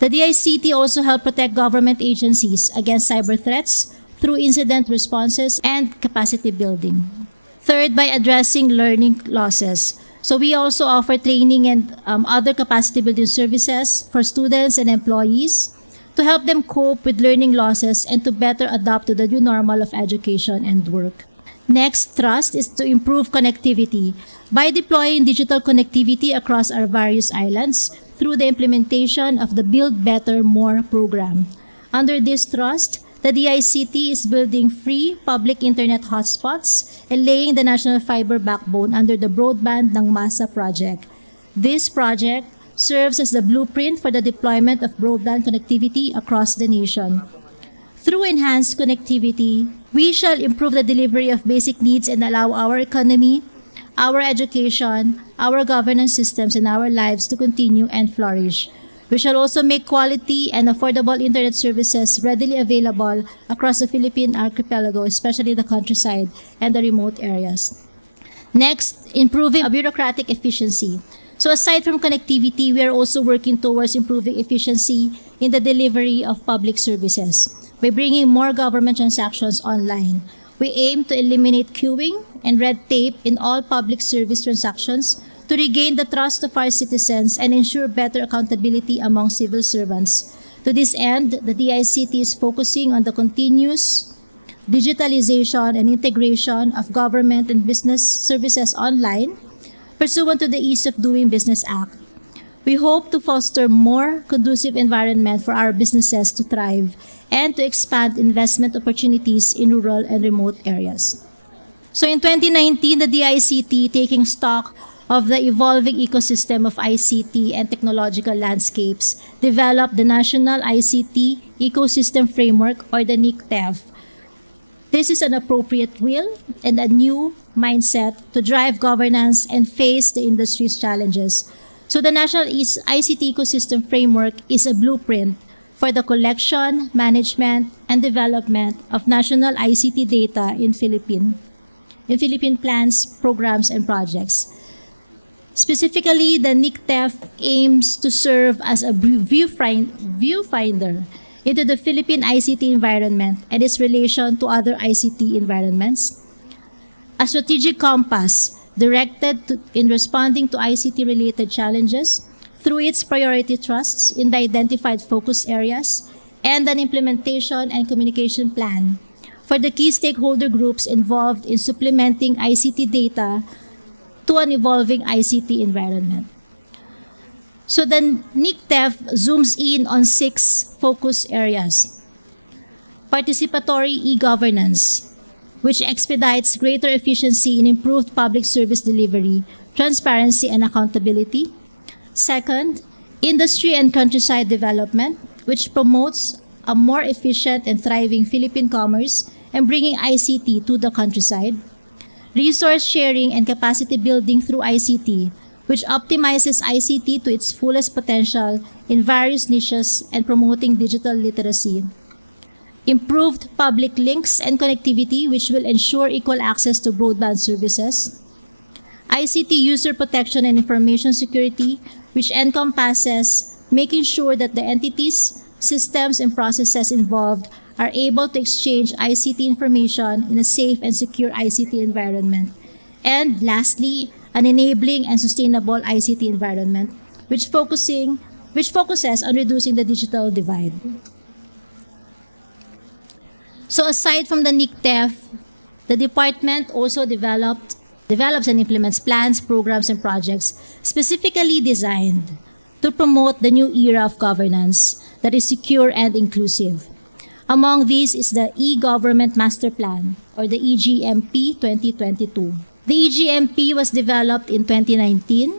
The DICT also helps protect government agencies against cyber threats through incident responses and capacity building. Third, by addressing learning losses. So we also offer training and other capacity building services for students and employees to help them cope with learning losses and to better adapt to the new normal of education and work. Next thrust is to improve connectivity by deploying digital connectivity across our various islands through the implementation of the Build Better More program. Under this thrust, the DICT is building free public internet hotspots and laying the national fiber backbone under the Broadband ng Masa project. This project serves as the blueprint for the deployment of broadband connectivity across the nation. Through enhanced connectivity, we shall improve the delivery of basic needs and allow our economy, our education, our governance systems, and our lives to continue and flourish. We shall also make quality and affordable internet services readily available across the Philippine archipelago, especially the countryside and the remote areas. Next, improving bureaucratic efficiency. So aside from connectivity, we are also working towards improving efficiency in the delivery of public services. By bringing more government transactions online, we aim to eliminate queuing and red tape in all public service transactions to regain the trust of our citizens and ensure better accountability among civil servants. To this end, the DICT is focusing on the continuous digitalization and integration of government and business services online, pursuant to the Ease of Doing Business Act. We hope to foster more conducive environment for our businesses to thrive and to expand investment opportunities in rural and remote areas. So in 2019, the DICT, taking stock of the evolving ecosystem of ICT and technological landscapes, developed the National ICT Ecosystem Framework, or the NICTEF. This is an appropriate will and a new mindset to drive governance and face the industry's challenges. So the National ICT Ecosystem Framework is a blueprint for the collection, management, and development of national ICT data in Philippine plans, programs, and projects. Specifically, the NICTEF aims to serve as a viewfinder into the Philippine ICT environment and its relation to other ICT environments, a strategic compass directed in responding to ICT-related challenges through its priority trusts in the identified focus areas, and an implementation and communication plan for the key stakeholder groups involved in supplementing ICT data to an evolving ICT environment. So the NICTEF zooms in on 6 focus areas. Participatory e-governance, which expedites greater efficiency in improved public service delivery, transparency, and accountability. Second, industry and countryside development, which promotes a more efficient and thriving Philippine commerce and bringing ICT to the countryside. Resource sharing and capacity building through ICT, which optimizes ICT to its fullest potential in various niches and promoting digital literacy. Improved public links and connectivity, which will ensure equal access to broadband services. ICT user protection and information security, which encompasses making sure that the entities, systems, and processes involved are able to exchange ICT information in a safe and secure ICT environment. And lastly, an enabling and sustainable ICT environment, which focuses on reducing the digital divide. So aside from the NICTEF, the department also develops and implements plans, programs, and projects specifically designed to promote the new era of governance that is secure and inclusive. Among these is the E-Government Master Plan, or the EGMP 2022. The EGMP was developed in 2019.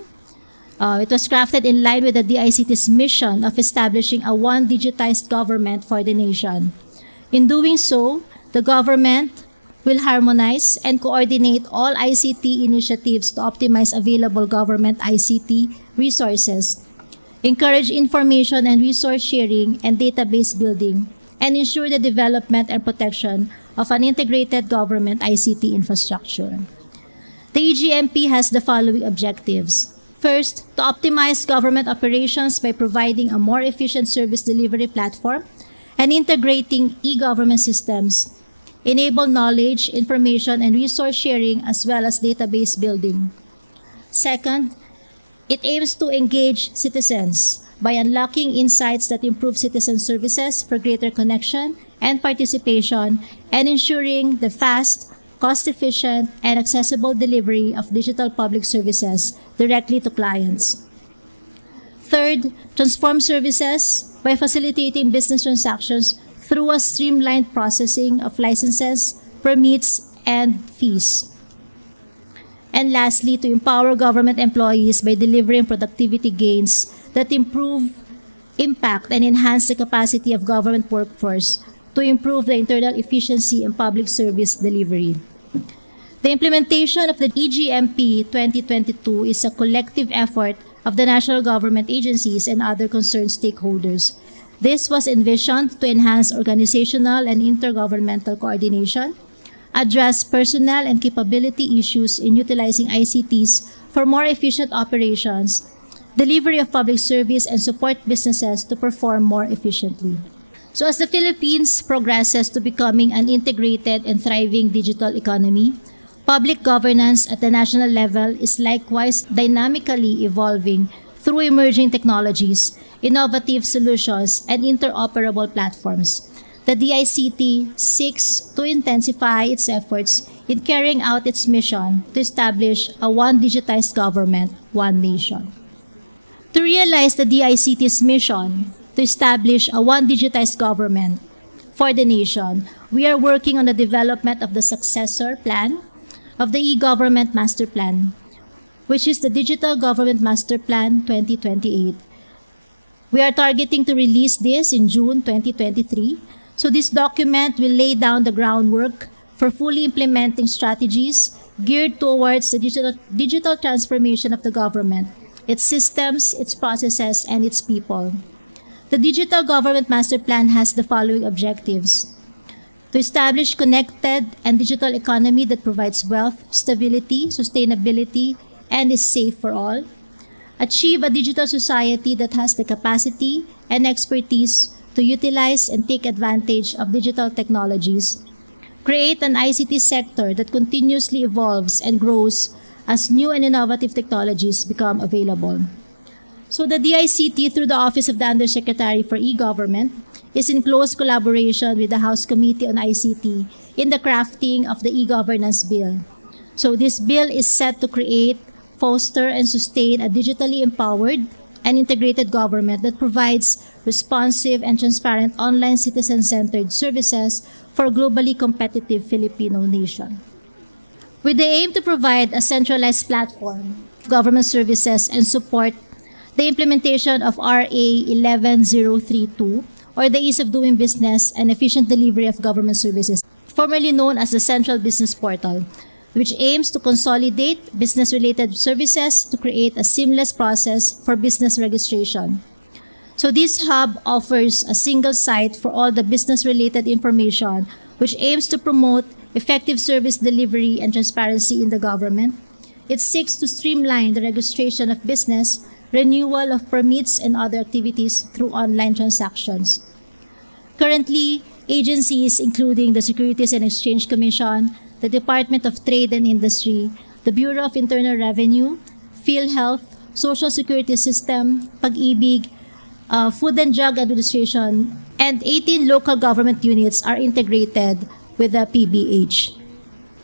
It was crafted in line with the DICT's mission of establishing a one digitized government for the nation. In doing so, the government will harmonize and coordinate all ICT initiatives to optimize available government ICT resources, encourage information and resource sharing and database building, and ensure the development and protection of an integrated government ICT infrastructure. The EGMP has the following objectives. First, to optimize government operations by providing a more efficient service delivery platform and integrating e-government systems, enable knowledge, information, and resource sharing as well as database building. Second, it aims to engage citizens by unlocking insights that improve citizen services for greater connection and participation and ensuring the fast, cost-efficient, and accessible delivery of digital public services directly to clients. Third, transform services by facilitating business transactions through a streamlined processing of licenses, permits, and fees. And lastly, to empower government employees by delivering productivity gains that improve, impact, and enhance the capacity of government workforce to improve the internal efficiency and public service delivery. The implementation of the EGMP 2022 is a collective effort of the national government agencies and other concerned stakeholders. This was envisioned to enhance organizational and intergovernmental coordination, address personnel and capability issues in utilizing ICTs for more efficient operations, delivery of public service, and support businesses to perform more efficiently. So as the Philippines progresses to becoming an integrated and thriving digital economy, public governance at the national level is likewise dynamically evolving through emerging technologies, innovative solutions, and interoperable platforms. The DICT seeks to intensify its efforts in carrying out its mission to establish a one digitized government, one nation. To realize the DICT's mission to establish a one digitized government for the nation, we are working on the development of the successor plan of the E-Government Master Plan, which is the Digital Government Master Plan 2028. We are targeting to release this in June 2023. So this document will lay down the groundwork for fully implementing strategies geared towards the digital transformation of the government, its systems, its processes, and its people. The Digital Government Master Plan has the following objectives: to establish connected and digital economy that provides wealth, stability, sustainability, and is safe for all. Achieve a digital society that has the capacity and expertise to utilize and take advantage of digital technologies. create an ICT sector that continuously evolves and grows as new and innovative technologies become available. So the DICT, through the Office of the Undersecretary for E-Government, is in close collaboration with the House Committee on ICT in the crafting of the e-governance bill. So this bill is set to create, foster, and sustain a digitally empowered and integrated government that provides responsive and transparent online citizen-centered services for a globally competitive Filipino nation. With the aim to provide a centralized platform of government services and support the implementation of RA 11032, or the Ease of Doing Business and Efficient Delivery of Government Services, formerly known as the Central Business Portal, which aims to consolidate business-related services to create a seamless process for business registration. So this hub offers a single site for all the business-related information, which aims to promote effective service delivery and transparency in the government. It seeks to streamline the registration of business, renewal of permits, and other activities through online transactions. Currently, agencies including the Securities and Exchange Commission, the Department of Trade and Industry, the Bureau of Internal Revenue, PhilHealth, Social Security System, Pag-ibig, Food and Drug Administration, and 18 local government units are integrated with the PBH.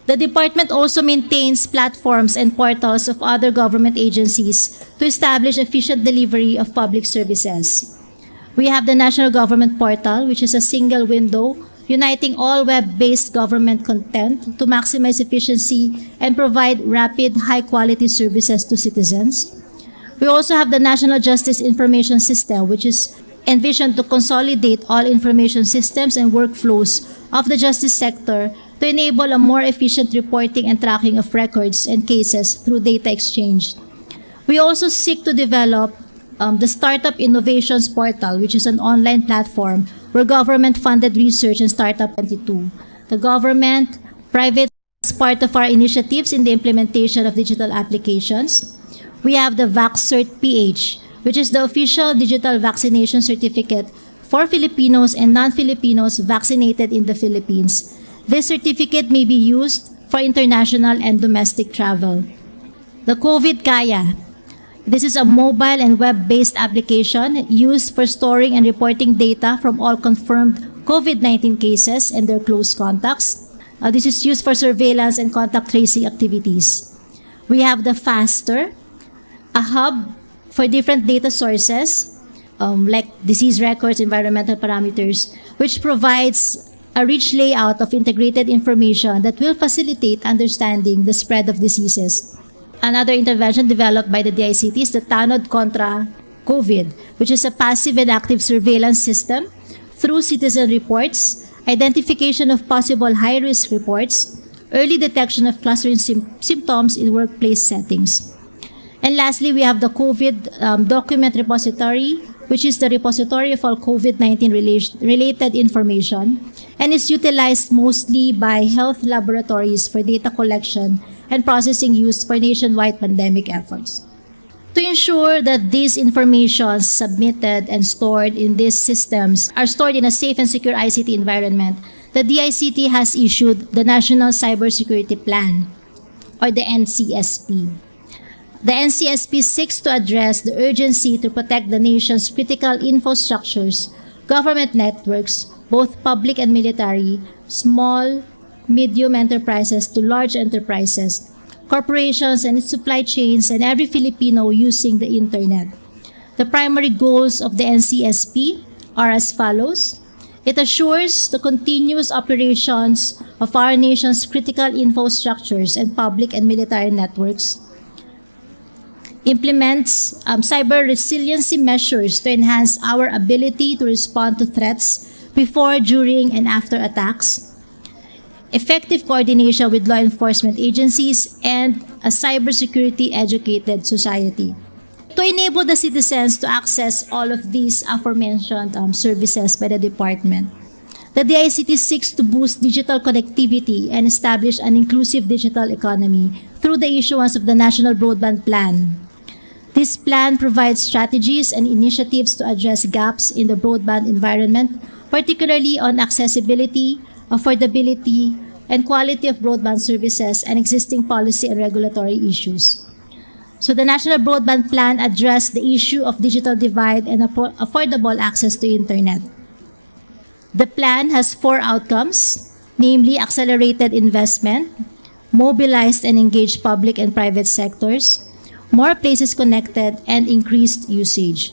The department also maintains platforms and portals of other government agencies to establish efficient delivery of public services. We have the National Government Portal, which is a single window uniting all web-based government content to maximize efficiency and provide rapid, high-quality services to citizens. We also have the National Justice Information System, which is envisioned to consolidate all information systems and workflows of the justice sector to enable a more efficient reporting and tracking of records and cases through data exchange. We also seek to develop the Startup Innovations Portal, which is an online platform where government-funded research and startup 22. The government, private, as part of our initiatives in the implementation of digital applications. We have the VaxCert PH, which is the official digital vaccination certificate for Filipinos and non-Filipinos vaccinated in the Philippines. This certificate may be used for international and domestic travel. The COVID Kaya. This is a mobile and web-based application used for storing and reporting data from all confirmed COVID-19 cases and their close contacts. This is used for surveillance and contact tracing activities. We have the FASTER, a hub for different data sources like disease records, environmental parameters, which provides a rich layout of integrated information that will facilitate understanding the spread of diseases. Another intervention developed by the DICT is the Tanod Contra COVID, which is a passive and active surveillance system through citizen reports, identification of possible high-risk reports, early detection of clustering symptoms in workplace settings. And lastly, we have the COVID Document Repository, which is the repository of all COVID-19 related information and is utilized mostly by health laboratories for data collection and processing used for nationwide pandemic efforts. To ensure that these information submitted and stored in these systems are stored in a safe and secure ICT environment, the DICT has issued the National Cybersecurity Plan, or the NCSP. The NCSP seeks to address the urgency to protect the nation's critical infrastructures, government networks, both public and military, small, medium enterprises to large enterprises, corporations and its supply chains, and every Filipino using the internet. The primary goals of the NCSP are as follows. It assures the continuous operations of our nation's critical infrastructures and public and military networks, implements cyber resiliency measures to enhance our ability to respond to threats before, during, and after attacks, effective coordination with law enforcement agencies, and a cybersecurity educated society. To enable the citizens to access all of these aforementioned services by the department, the DICT seeks to boost digital connectivity and establish an inclusive digital economy through the issuance of the National Broadband Plan. This plan provides strategies and initiatives to address gaps in the broadband environment, particularly on accessibility, affordability, and quality of broadband services, and existing policy and regulatory issues. So the National Broadband Plan addressed the issue of digital divide and affordable access to internet. The plan has 4 outcomes, namely accelerated investment, mobilized and engaged public and private sectors, more places connected, and increased usage.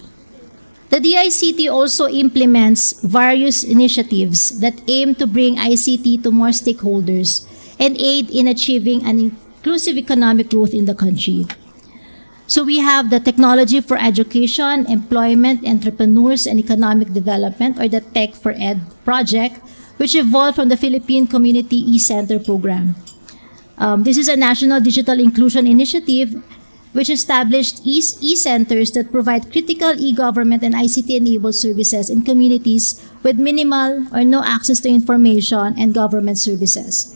The DICT also implements various initiatives that aim to bring ICT to more stakeholders and aid in achieving an inclusive economic growth in the country. So we have the Technology for Education, Employment, Entrepreneurs, and Economic Development, or the Tech for Ed project, which evolved from the Philippine Community E-Center program. This is a national digital inclusion initiative which established e-centers that provide critical e-government and ICT-enabled services in communities with minimal or no access to information and government services.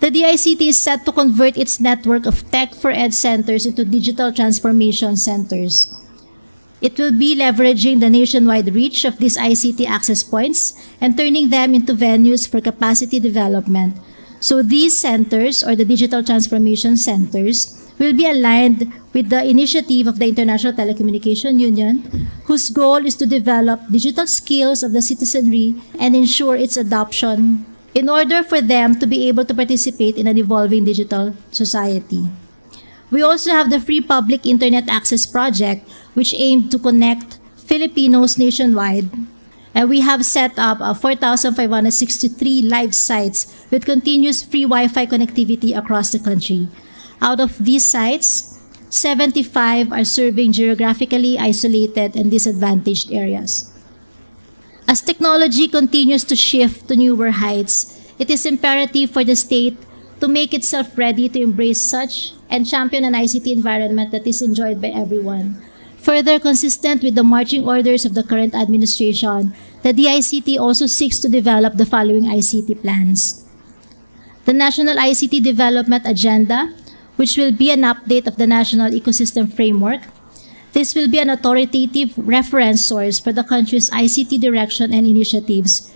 The DICT is set to convert its network of Tech for Ed centers into digital transformation centers. It will be leveraging the nationwide reach of these ICT access points and turning them into venues for capacity development. So these centers, or the digital transformation centers, will be aligned with the initiative of the International Telecommunication Union, whose goal is to develop digital skills of the citizenry and ensure its adoption in order for them to be able to participate in an evolving digital society. We also have the Free Public Internet Access Project, which aimed to connect Filipinos nationwide. And we have set up 4,563 live sites with continuous free Wi-Fi connectivity across the country. Out of these sites, 75 are serving geographically isolated and disadvantaged areas. As technology continues to shift to newer heights, it is imperative for the state to make itself ready to embrace such and champion an ICT environment that is enjoyed by everyone. Further, consistent with the marching orders of the current administration, the DICT also seeks to develop the following ICT plans. The National ICT Development Agenda, which will be an update of the National Ecosystem Framework. This will be an authoritative reference source for the country's ICT direction and initiatives.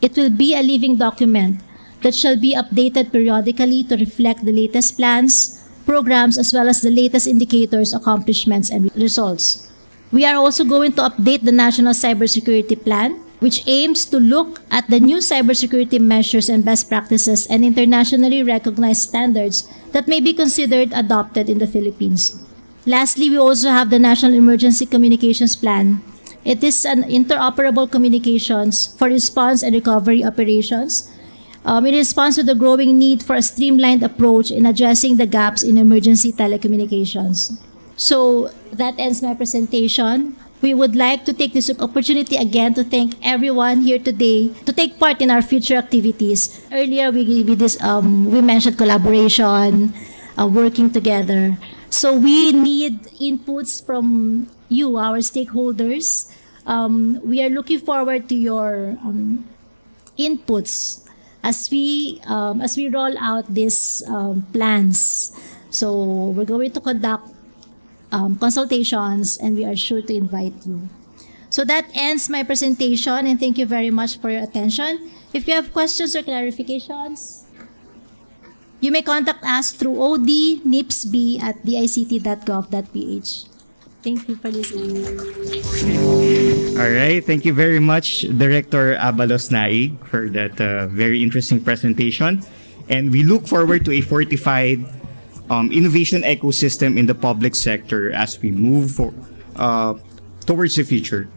It will be a living document that shall be updated periodically to reflect the latest plans, programs, as well as the latest indicators, accomplishments, and results. We are also going to update the National Cybersecurity Plan, which aims to look at the new cybersecurity measures and best practices and internationally recognized standards that may be considered adopted in the Philippines. Lastly, we also have the National Emergency Communications Plan. It is an interoperable communications for response and recovery operations in response to the growing need for a streamlined approach in addressing the gaps in emergency telecommunications. So that ends my presentation. We would like to take this opportunity again to thank everyone here today to take part in our future activities. Earlier, we mentioned collaboration, working together. So we need inputs from you, our stakeholders. We are looking forward to your inputs as we roll out these plans. So we're going to conduct consultations, and we are sure to invite you. So that ends my presentation, and thank you very much for your attention. If you have questions or clarifications, you may contact us through odnipsb@dict.gov.ph. Thank you for listening. All right. Thank you very much, Director Abalos Naig, for that very interesting presentation. And we look forward to a fortified innovation ecosystem in the public sector as we move towards the future.